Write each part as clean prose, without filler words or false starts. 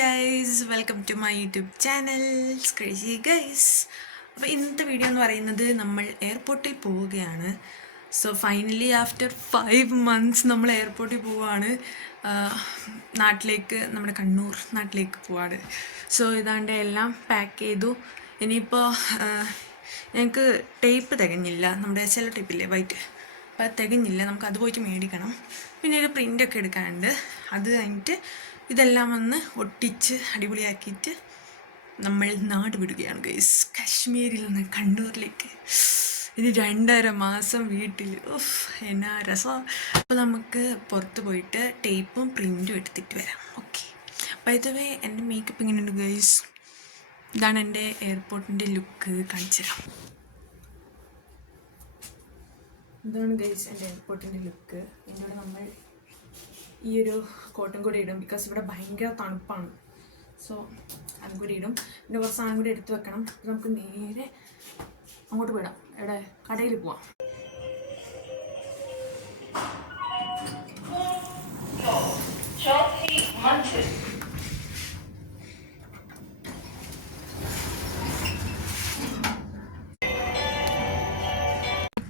Guys, welcome to my YouTube channel crazy guys. അപ്പോൾ ഇന്നത്തെ video എന്ന് പറയുന്നത് നമ്മൾ എയർപോർട്ടിൽ പോവുകയാണ്. സോ ഫൈനലി ആഫ്റ്റർ 5 months നമ്മൾ എയർപോർട്ടിൽ പോവുകയാണ്. നാട്ടിലേക്ക്, നമ്മുടെ കണ്ണൂർ നാട്ടിലേക്ക് പോവാണ്. സോ ഇതാണ്ട് എല്ലാം പാക്ക് ചെയ്തു. ഇനിയിപ്പോൾ ഞങ്ങൾക്ക് ടേപ്പ് തികഞ്ഞില്ല, നമ്മുടെ സെല്ലോ ടേപ്പില്ലേ വൈറ്റ്, അപ്പോൾ അത് തികഞ്ഞില്ല. നമുക്ക് അത് പോയിട്ട് മേടിക്കണം. പിന്നെ ഒരു പ്രിൻ്റൊക്കെ എടുക്കാനുണ്ട്. അത് കഴിഞ്ഞിട്ട് ഇതെല്ലാം ഒന്ന് ഒട്ടിച്ച് അടിപൊളിയാക്കിയിട്ട് നമ്മൾ നാട് വിടുകയാണ് ഗൈസ്. കാശ്മീരിൽ നിന്ന് കണ്ണൂരിലേക്ക് ഇനി 2.5 മാസം വീട്ടിൽ. എന്നാ രസം. അപ്പോൾ നമുക്ക് പുറത്ത് പോയിട്ട് ടേപ്പും പ്രിൻറ്റും എടുത്തിട്ട് വരാം. ഓക്കെ, ബൈ ദ വേ എൻ്റെ മേക്കപ്പ് ഇങ്ങനെയുണ്ട് ഗൈസ്. ഇതാണ് എൻ്റെ എയർപോർട്ടിൻ്റെ ലുക്ക്. കാണിച്ചു തരാം. ഇതാണ് ഗൈസ് എൻ്റെ എയർപോർട്ടിൻ്റെ ലുക്ക്. ഇന്നോട് നമ്മൾ ഈ ഒരു കോട്ടും കൂടി ഇടും, ബിക്കോസ് ഇവിടെ ഭയങ്കര തണുപ്പാണ്. സോ അതും കൂടി ഇടും. പിന്നെ കുറച്ച് സാധനം കൂടി എടുത്ത് വെക്കണം. നമുക്ക് നേരെ അങ്ങോട്ട് വിടാം. എവിടെ? കടയിൽ പോവാം.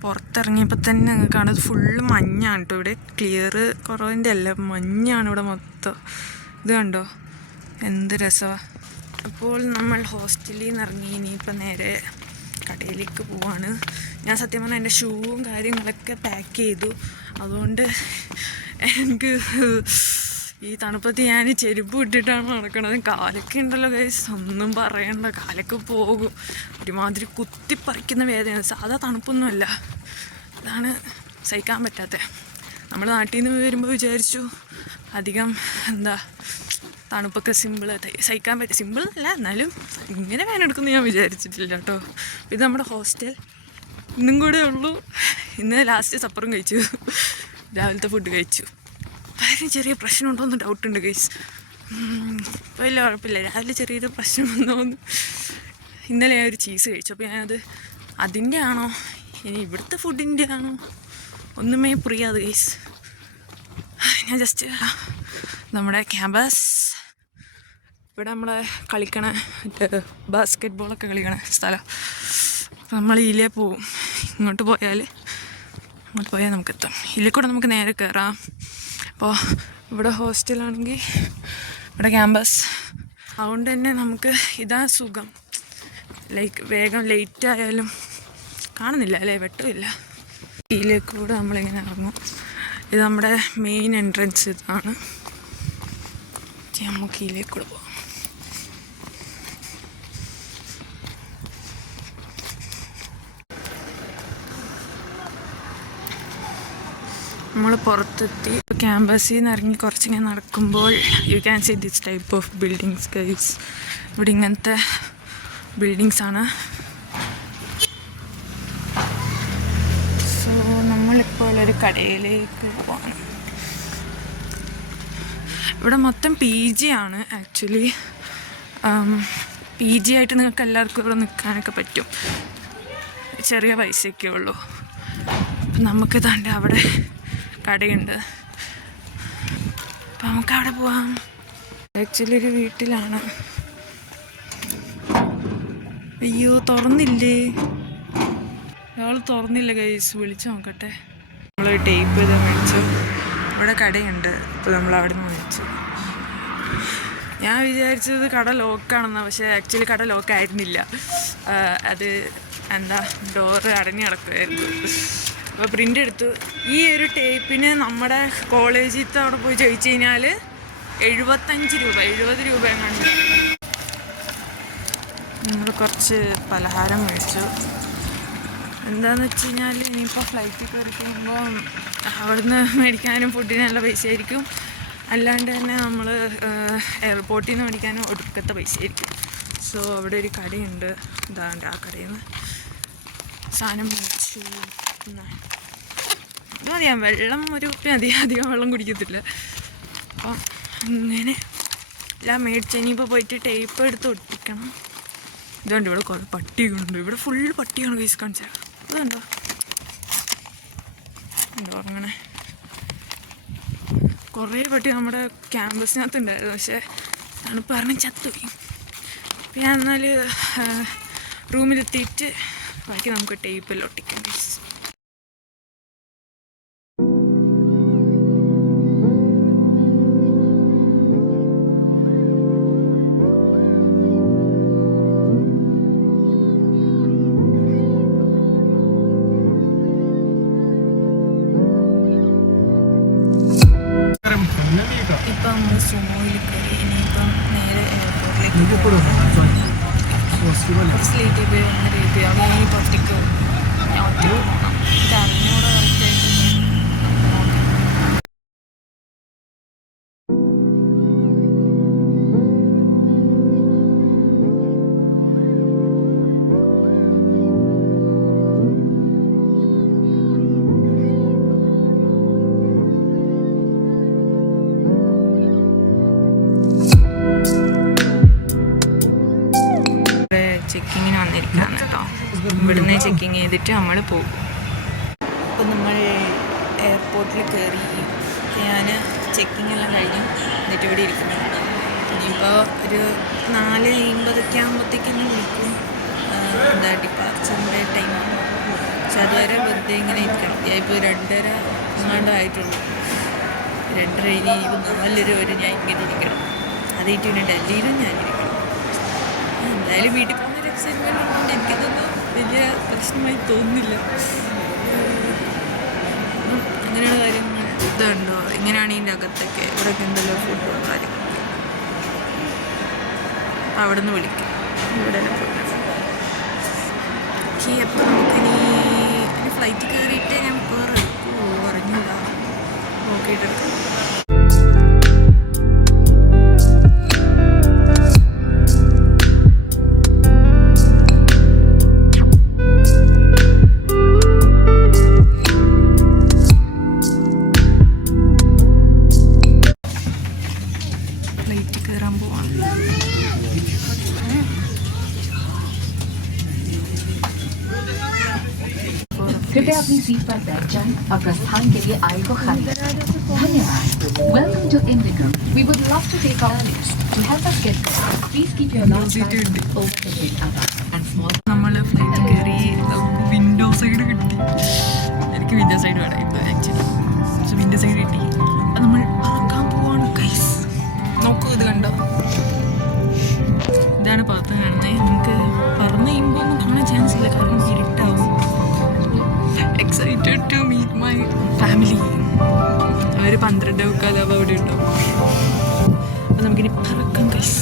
പുറത്തിറങ്ങിയപ്പോൾ തന്നെ ഞങ്ങൾക്കാണ് ഫുള്ള് മഞ്ഞാണ് കേട്ടോ. ഇവിടെ ക്ലിയർ കുറവിൻ്റെ അല്ല, മഞ്ഞാണ് ഇവിടെ മൊത്തം. ഇത് കണ്ടോ, എന്ത് രസമാണ്. അപ്പോൾ നമ്മൾ ഹോസ്റ്റലിൽ നിന്ന് ഇറങ്ങി ഇനിയിപ്പോൾ നേരെ കടയിലേക്ക് പോവാണ്. ഞാൻ സത്യം പറഞ്ഞാൽ എൻ്റെ ഷൂവും കാര്യങ്ങളൊക്കെ പാക്ക് ചെയ്തു. അതുകൊണ്ട് എനിക്ക് ഈ തണുപ്പത്ത് ഞാൻ ചെരുപ്പ് ഇട്ടിട്ടാണ് നടക്കണത്. കാലൊക്കെ ഉണ്ടല്ലോ ഗൈസ്, ഒന്നും പറയണ്ട, കാലൊക്കെ പോകും. ഒരുമാതിരി കുത്തിപ്പറിക്കുന്ന വേദന. സാധാ തണുപ്പൊന്നുമല്ല, അതാണ് സഹിക്കാൻ പറ്റാത്തത്. നമ്മൾ നാട്ടിൽ നിന്ന് വരുമ്പോൾ വിചാരിച്ചു അധികം തണുപ്പൊക്കെ സഹിക്കാൻ പറ്റും. സിമ്പിൾ അല്ല, എന്നാലും ഇങ്ങനെ വേനെടുക്കുമെന്ന് ഞാൻ വിചാരിച്ചിട്ടില്ല കേട്ടോ. ഇത് നമ്മുടെ ഹോസ്റ്റൽ. ഇന്നും കൂടെ ഉള്ളൂ. ഇന്ന് ലാസ്റ്റ് സപ്പറും കഴിച്ചു, രാവിലത്തെ ഫുഡ് കഴിച്ചു. വളരെ ചെറിയ പ്രശ്നം ഉണ്ടോയെന്ന് ഡൗട്ടുണ്ട് ഗൈസ്. വലിയ കുഴപ്പമില്ല. രാവിലെ ചെറിയൊരു പ്രശ്നം വന്നോന്ന്. ഇന്നലെ ഞാൻ ഒരു ചീസ് കഴിച്ചു. അപ്പോൾ ഞാനത് അതിൻ്റെ ആണോ ഇനി ഇവിടുത്തെ ഫുഡിൻ്റെ ആണോ ഒന്നുമേ പുറിയാതെ ഗൈസ്. ഞാൻ ജസ്റ്റ് നമ്മുടെ ക്യാമ്പസ്, ഇവിടെ നമ്മൾ കളിക്കണ ബാസ്കറ്റ് ബോളൊക്കെ കളിക്കണ സ്ഥലം. അപ്പോൾ നമ്മൾ ഇതിലേ പോവും. ഇങ്ങോട്ട് പോയാൽ നമുക്കെത്താം. ഇതിൽ കൂടെ നമുക്ക് നേരെ കയറാം. അപ്പോൾ ഇവിടെ ഹോസ്റ്റലാണെങ്കിൽ ഇവിടെ ക്യാമ്പസ്, അതുകൊണ്ട് തന്നെ നമുക്ക് ഇതാ സുഖം. വേഗം ലേറ്റ് ആയാലും കാണുന്നില്ല അല്ലേ, വെട്ടമില്ല. ഇതിലേക്കൂടെ നമ്മളിങ്ങനെ ഇറങ്ങും. ഇത് നമ്മുടെ മെയിൻ എൻട്രൻസ് ഇതാണ്. നമുക്ക് ഇതിലേക്കൂടെ പോകാം. നമ്മൾ പുറത്തെത്തി. ക്യാമ്പസിൽ നിന്ന് ഇറങ്ങി കുറച്ചിങ്ങനെ നടക്കുമ്പോൾ you can see this type of buildings guys. ഇവിടെ ഇങ്ങനത്തെ ബിൽഡിങ്സാണ്. സോ നമ്മളിപ്പോൾ ഒരു കടയിലേക്ക് പോകണം. ഇവിടെ മൊത്തം PG ആണ് ആക്ച്വലി. PG ആയിട്ട് നിങ്ങൾക്ക് എല്ലാവർക്കും ഇവിടെ നിൽക്കാനൊക്കെ പറ്റും. ചെറിയ പൈസയൊക്കെ ഉള്ളൂ. അപ്പം നമുക്ക് താണ്ട് അവിടെ കടയുണ്ട്. അപ്പം നമുക്ക് അവിടെ പോവാം. ആക്ച്വലി ഒരു വീട്ടിലാണ്. അയ്യോ, തുറന്നില്ലേ? ഒരാൾ തുറന്നില്ല ഗൈസ്. വിളിച്ചു നോക്കട്ടെ. നമ്മൾ ടേപ്പ് ചെയ്ത് മേടിച്ചു. ഇവിടെ കടയുണ്ട്. അപ്പോൾ നമ്മൾ അവിടെ നിന്ന് മേടിച്ചു. ഞാൻ വിചാരിച്ചത് കട ലോക്കാണെന്നാണ്, പക്ഷേ ആക്ച്വലി കട ലോക്കായിരുന്നില്ല. അത് ഡോറ് അടഞ്ഞു കിടക്കുമായിരുന്നു. അപ്പോൾ പ്രിൻ്റ് എടുത്തു. ഈ ഒരു ടേപ്പിന് നമ്മുടെ കോളേജിൽ അവിടെ പോയി ചോദിച്ചു കഴിഞ്ഞാൽ 75 രൂപ, 70 രൂപ എങ്ങാണ്ട്. നമ്മൾ കുറച്ച് പലഹാരം മേടിച്ചു. എന്താണെന്ന് വെച്ച് കഴിഞ്ഞാൽ ഇനിയിപ്പോൾ ഫ്ലൈറ്റിൽ കയറി കഴിയുമ്പോൾ അവിടുന്ന് മേടിക്കാനും ഫുഡിന് നല്ല പൈസ ആയിരിക്കും. അല്ലാണ്ട് തന്നെ നമ്മൾ എയർപോർട്ടിൽ നിന്ന് മേടിക്കാനും ഒടുക്കത്തെ പൈസ ആയിരിക്കും. സോ അവിടെ ഒരു കടയുണ്ട്. ഇതാണ്ട് ആ കടയിൽ നിന്ന് സാധനം മേടിച്ചു. ഇത് മതിയാ, വെള്ളം ഒരു കുപ്പി അധികം വെള്ളം കുടിക്കത്തില്ല. അപ്പം അങ്ങനെ എല്ലാം മേടിച്ച് ഇനിയിപ്പോൾ പോയിട്ട് ടേപ്പ് എടുത്ത് ഒട്ടിക്കണം. ഇതുണ്ട്, ഇവിടെ കുറേ പട്ടികളുണ്ട്. ഇവിടെ ഫുള്ള് പട്ടിയാണ് കൈസ്. കാണിച്ചാൽ ഇതുണ്ടോ, അങ്ങനെ കുറേ പട്ടി നമ്മുടെ ക്യാമ്പസിനകത്ത് ഉണ്ടായിരുന്നു. പക്ഷേ തണുപ്പ് പറഞ്ഞ് ചത്തുപോയി. പിന്നെ എന്നാൽ റൂമിലെത്തിയിട്ട് ബാക്കി നമുക്ക് ടേപ്പിൽ ഒട്ടിക്കാം. ഇപ്പം നമ്മൾ സുമോയിൽ കയറി. ഇനിയിപ്പം നേരെ എയർപോർട്ടിലേക്ക് കുറച്ച് ലേറ്റ് പോയി 1:30 അവിടെ ഇനിയിപ്പോൾ ഒറ്റയ്ക്ക് ഞാൻ ഒറ്റയ്ക്ക് പോകണം. ഇത് അറിഞ്ഞൂടെ കറക്റ്റായിട്ട് ചെക്കിങ്ങിന് വന്നിരിക്കുകയാണ് കേട്ടോ. ഇവിടുന്ന് ചെക്കിങ് ചെയ്തിട്ട് നമ്മൾ പോകും. ഇപ്പം നമ്മൾ എയർപോർട്ടിൽ കയറി. ഞാൻ ചെക്കിങ് എല്ലാം കഴിഞ്ഞു. എന്നിട്ട് ഇവിടെ ഇരിക്കുന്നുണ്ട്. ഇനിയിപ്പോൾ ഒരു 4:50 ആകുമ്പോഴത്തേക്കും വിളിക്കും. എന്താ ഡിപ്പാർച്ചറിൻ്റെ ടൈം. പക്ഷെ അതുവരെ വെറുതെ ഇങ്ങനെ ഇരിക്കണം. ഇപ്പോൾ 2:30 എങ്ങാണ്ട് ആയിട്ടുള്ളൂ. 2:30 കഴിഞ്ഞ് ഇനിയിപ്പോൾ 4 വരെ ഞാൻ ഇങ്ങനെ ഇരിക്കണം. അതായിട്ട് പിന്നെ ഡൽഹിയിലും ഞാനിരിക്കണം. എന്തായാലും വീട്ടിൽ പോകുന്നൊരു എക്സൈറ്റ്മെൻറ്റ് ഉള്ളതുകൊണ്ട് എനിക്കതൊന്നും വലിയ പ്രശ്നമായി തോന്നുന്നില്ല. അങ്ങനെയുള്ള കാര്യങ്ങൾ ഇതുണ്ടോ. ഇങ്ങനെയാണ് ഇതിൻ്റെ അകത്തൊക്കെ. ഇവിടെയൊക്കെ എന്തെല്ലാം ഫുഡും കാര്യങ്ങളൊക്കെ. അവിടെ നിന്ന് വിളിക്കും. ഇവിടെ ഫുഡ് ഓക്കെ. അപ്പോൾ നമുക്കിനി ഫ്ലൈറ്റ് കയറിയിട്ട് ഞാൻ വേറെ എടുക്കുമോ അറിഞ്ഞൂടാ. നോക്കിയിട്ടെടുക്കും. कृपया अपनी सीट पर बैठ जाएं और प्रस्थान के लिए आय को खाली रखें। धन्यवाद। Welcome to Indigo. We would love to take our news. To help us get going, please keep your large bags over the head and small. നമ്മൾ ഫ്ലൈറ്റ് കയറി. വിൻഡോ സൈഡ് കിട്ടി. എനിക്ക് വിൻഡോ സൈഡ് വേണം ഇപ്പോൾ ആക്ച്വലി. പക്ഷെ window side കിട്ടി. അപ്പം നമ്മൾ പറക്കാൻ പോവാണ് ഗൈസ്. നോക്കൂ, ഇത് കണ്ടോ. ഇതാണ് പുറത്ത് കാണുന്നത്. നമുക്ക് പറന്ന് കഴിയുമ്പോൾ ഒന്നും കാണാൻ ചാൻസ് ഇല്ല, കാരണം ഇരുട്ടാവും. Excited to meet my family. അവർ 12:15 അവിടെ ഉണ്ടാവും. അപ്പം നമുക്കിനി പറക്കാം ഗൈസ്.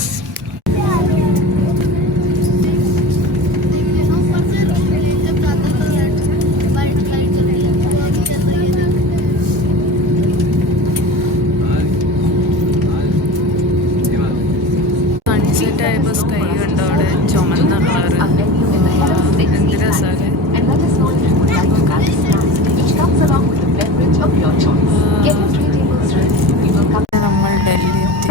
സൺസെറ്റ് ആയപ്പോൾ സ്കൈ കണ്ടോ അവിടെ ചുമന്ന കളറ്. എന്ത് രസമാണ്. നമ്മൾ ഡൽഹി എത്തി.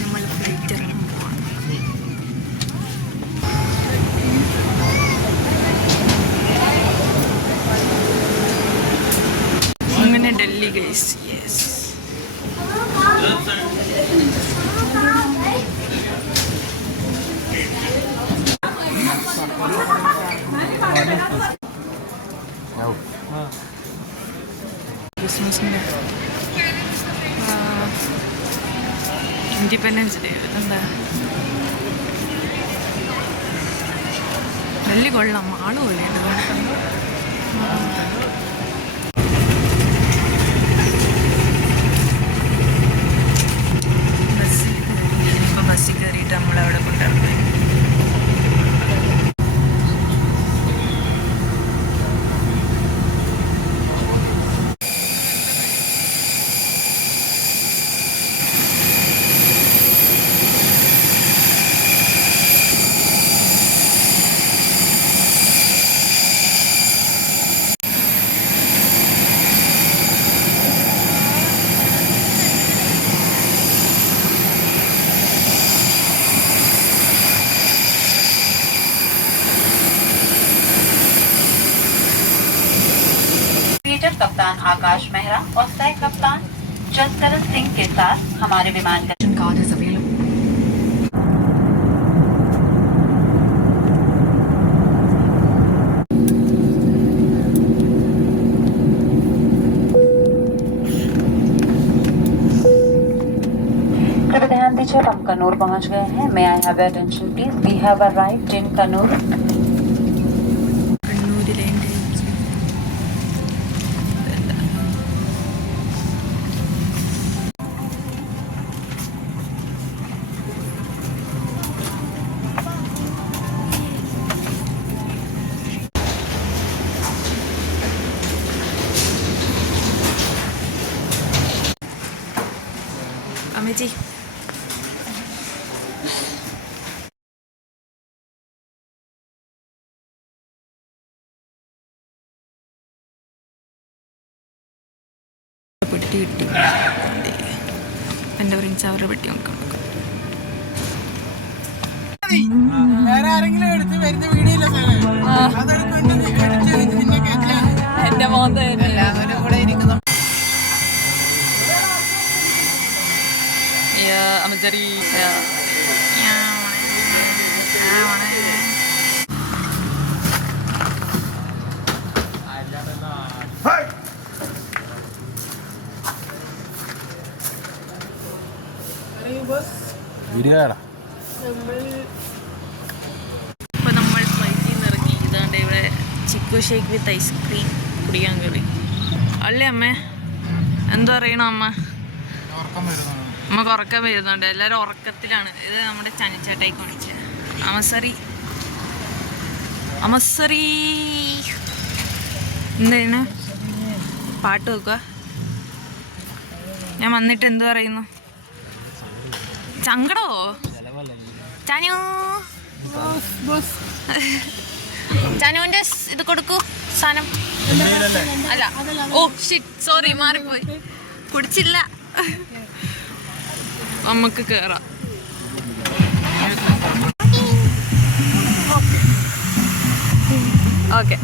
നമ്മൾ ഫ്ലൈറ്റ് ഇറങ്ങാൻ പോവാണ്. അങ്ങനെ ഡൽഹി ഗൈസ്. യെസ്. ക്രിസ്മസിൻ്റെ ഇൻഡിപെൻഡൻസ് ഡേ എന്താ ഡൽഹി കൊള്ളാം. ആള് പോലെയുണ്ട്. ബസ്സിൽ കയറിയിട്ട് നമ്മളവിടെ കൊണ്ടിറങ്ങി. कप्तान आकाश मेहरा और सह कप्तान जसकरण सिंह के साथ हमारे विमान का card is available. कृपया ध्यान दीजिए हम कन्नूर पहुंच गए हैं may I have your attention please we have arrived in Kannur കണ്ണൂരിലെ അമ്മച്ചി പെട്ടി കിട്ടി. എൻ്റെ ഫ്രണ്ട്സ് അവരുടെ പെട്ടി നോക്കാം. എൻ്റെ മോന്ത അമ്മച്ചറി ഇപ്പൊ നമ്മൾ ഫ്ലൈറ്റിൽ നിന്ന് ഇറങ്ങി. ഇതാണ്ട് ഇവിടെ ചിക്കു ഷേക്ക് വിത്ത് ഐസ്ക്രീം കുടിക്കാൻ കയറി. അല്ലേ അമ്മേ, എന്തോ അറിയണോ അമ്മ? നമുക്ക് ഉറക്കം വരുന്നുണ്ട്, എല്ലാവരും ഉറക്കത്തിലാണ്. ഇത് നമ്മുടെ ചനിച്ചേട്ടായി കാണിച്ച അമസറി അമസറി എന്താണ് പാട്ട് വെക്കുക. ഞാൻ വന്നിട്ട് എന്ത് പറയുന്നു? സങ്കടോ ചാനു ചാനുവിന്റെ ഇത് കൊടുക്കൂ സാധനം. അല്ല, ഓ ഷിറ്റ്, സോറി, മാറിപ്പോയി. കുടിച്ചില്ല. നമുക്ക് കേറാം. ഓക്കെ.